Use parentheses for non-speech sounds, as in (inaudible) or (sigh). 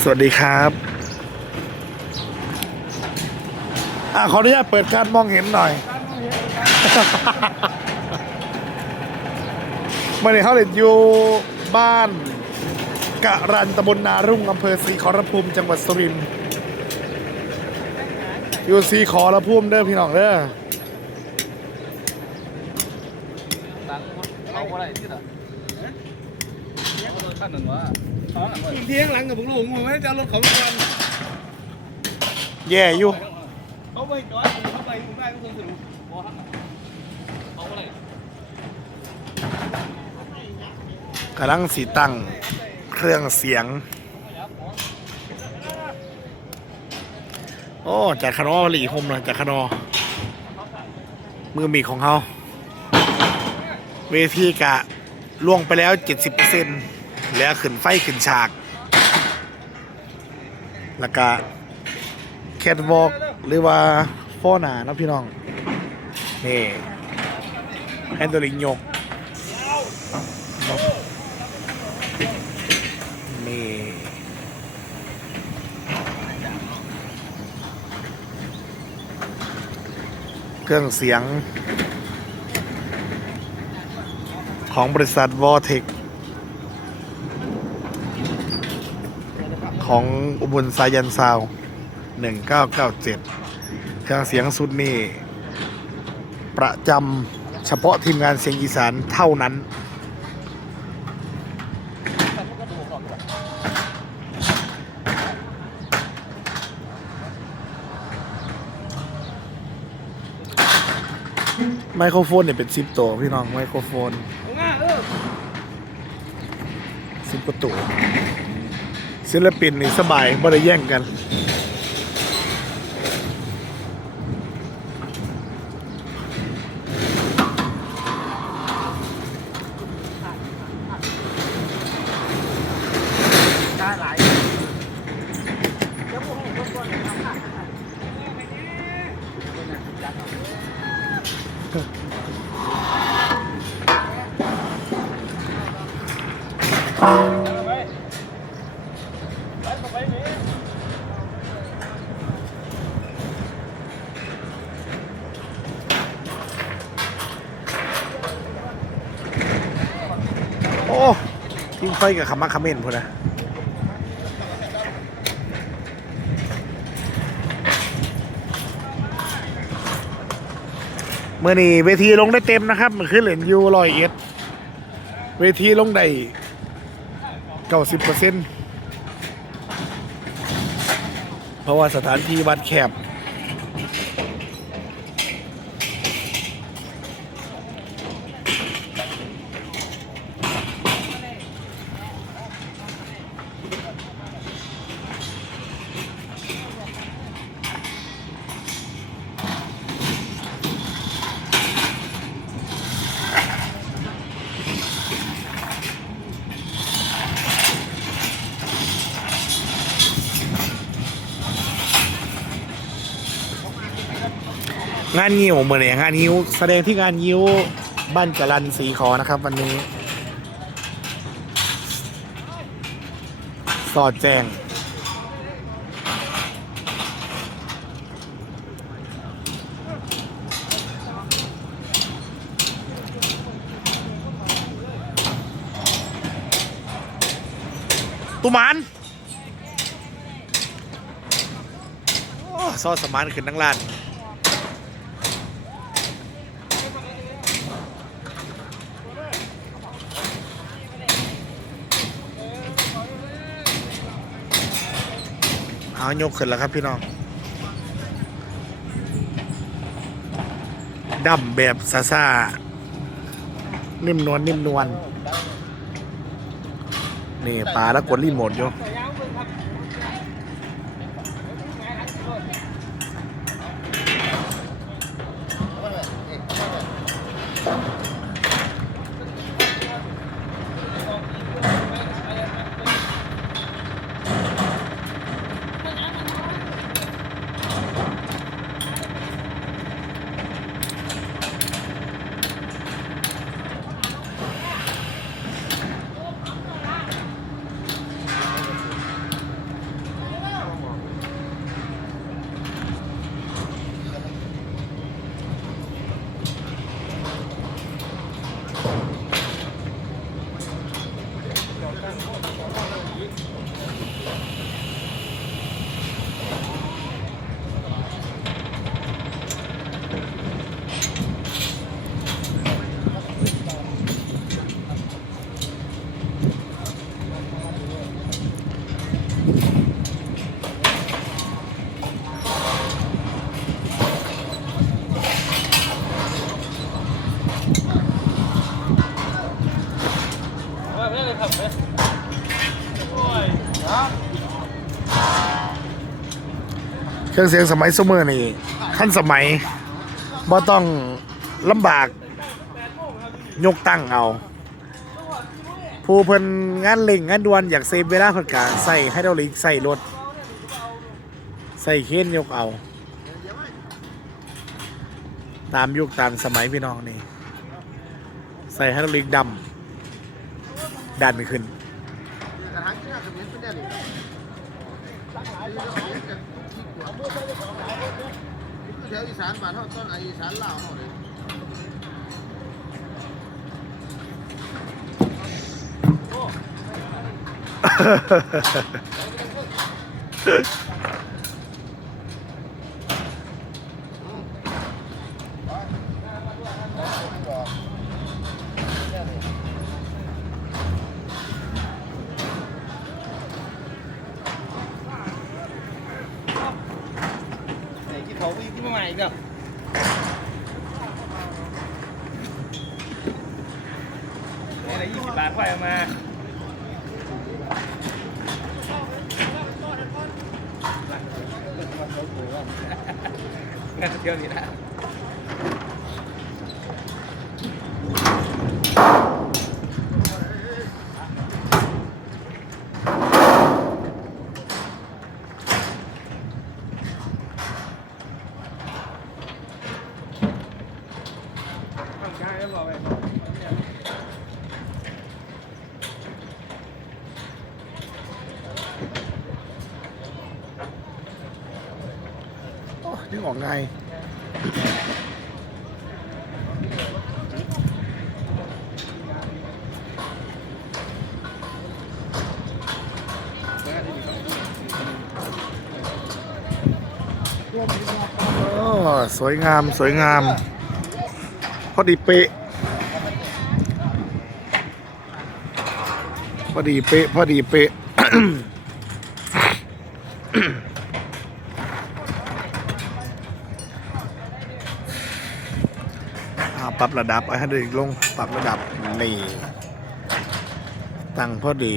สวัสดีครับอ่าขออนุญาตเปิดการมองเห็นหน่อยเมื่อนี้เขาเด็ดอยู่บ้าน กะรันตำบลนารุ่งอำเภอศรีขอรภูมิจังหวัดสุรินทร์อยู่ศรีขอรภูมิเด้อพี่น้องเด้อตังเขาก็ได้ที่ละเขาโดนขั้นหนึ่งวะ ท้องเที่ยงหลังกับผมลุงผมไม่จะเอรถขาไปก่อนแย่อยู่เขาไปก่อนเขาไปผมได้ก็คงสนุกบ่ทันอะเขาก็ได้กำลังสีตั้งเครื่องเสียง โอ้จากคานอหลีคมเลยจากคานอมือมีของเขา เวทีกะล่วงไปแล้ว 70% แล้วขึ้นไฟขึ้นฉาก แล้วก็แคทวอล์กหรือว่าฟอหนานะพี่น้อง นี่แฮนด์ลิงยกนี่เครื่องเสียงของบริษัทวอเทค ของอุบลสายันซาว1997เครื่องเสียงสุดนี่ประจำเฉพาะทีมงานเสียงอีสานเท่านั้น ไมโครโฟนเนี่ยเป็นซิปตัวพี่น้องไมโครโฟนซิปกระตัว ศิลปินนี่สบายไม่ได้แย่งกัน ได้หลายเทิ้งไฟกับคำมักคำเมนพูดนะเมื่อนี้เวทีลงได้เต็มนะครับมันคือเหรียญยูรอยเอ็ดเวทีลงได้เก้าสิบเปอร์เซ็นต์เพราะว่าสถานที่วัดแคบ งานยิ้วเหมือนเนี่ยงานยิ้วแสดงที่งานยิ้วบ้านจรันสีขอนะครับ วันนี้ สอดแจงตุมันโอ้ซอสมานขึ้นทั้งลาน เอายกขึ้นแล้วครับพี่น้องดำแบบซาซานิ่มนวลนิ่มนวลนี่ปลาแล้วกดรีโมทอยู่ เครื่องเสียงสมัยสมัยนี่ทันสมัยบ่ต้องลำบากยกตั้งเอา ผู้เพิ่นงานเล่งงานด่วนอยากเซฟเวลาเพิ่นก็ใส่ไฮดรอลิกใส่รถ ใส่เคนยกเอา ตามยุคตามสมัยพี่น้องนี่ ใส่ไฮดรอลิกดำดันขึ้น แถวอีสานบ้านเฮาต้นอีสานลาวเฮาเลยไห เขาวิ่งที่มาใหม่อีกแล้วไหนไหนยี่สิบบาทค่อยเอามางั้นเที่ยวนี้นะ (laughs) ทำง่ายแล้วบอกไป โอ้นึกออกไงายโอ้สวยงาม สวยงาม พอดีเป๊ะพอดีเป๊ะพอดีเป๊ะปรับระดับไอ้ให้ดูอีกลง ปรับระดับนี่ ตั้งพอดี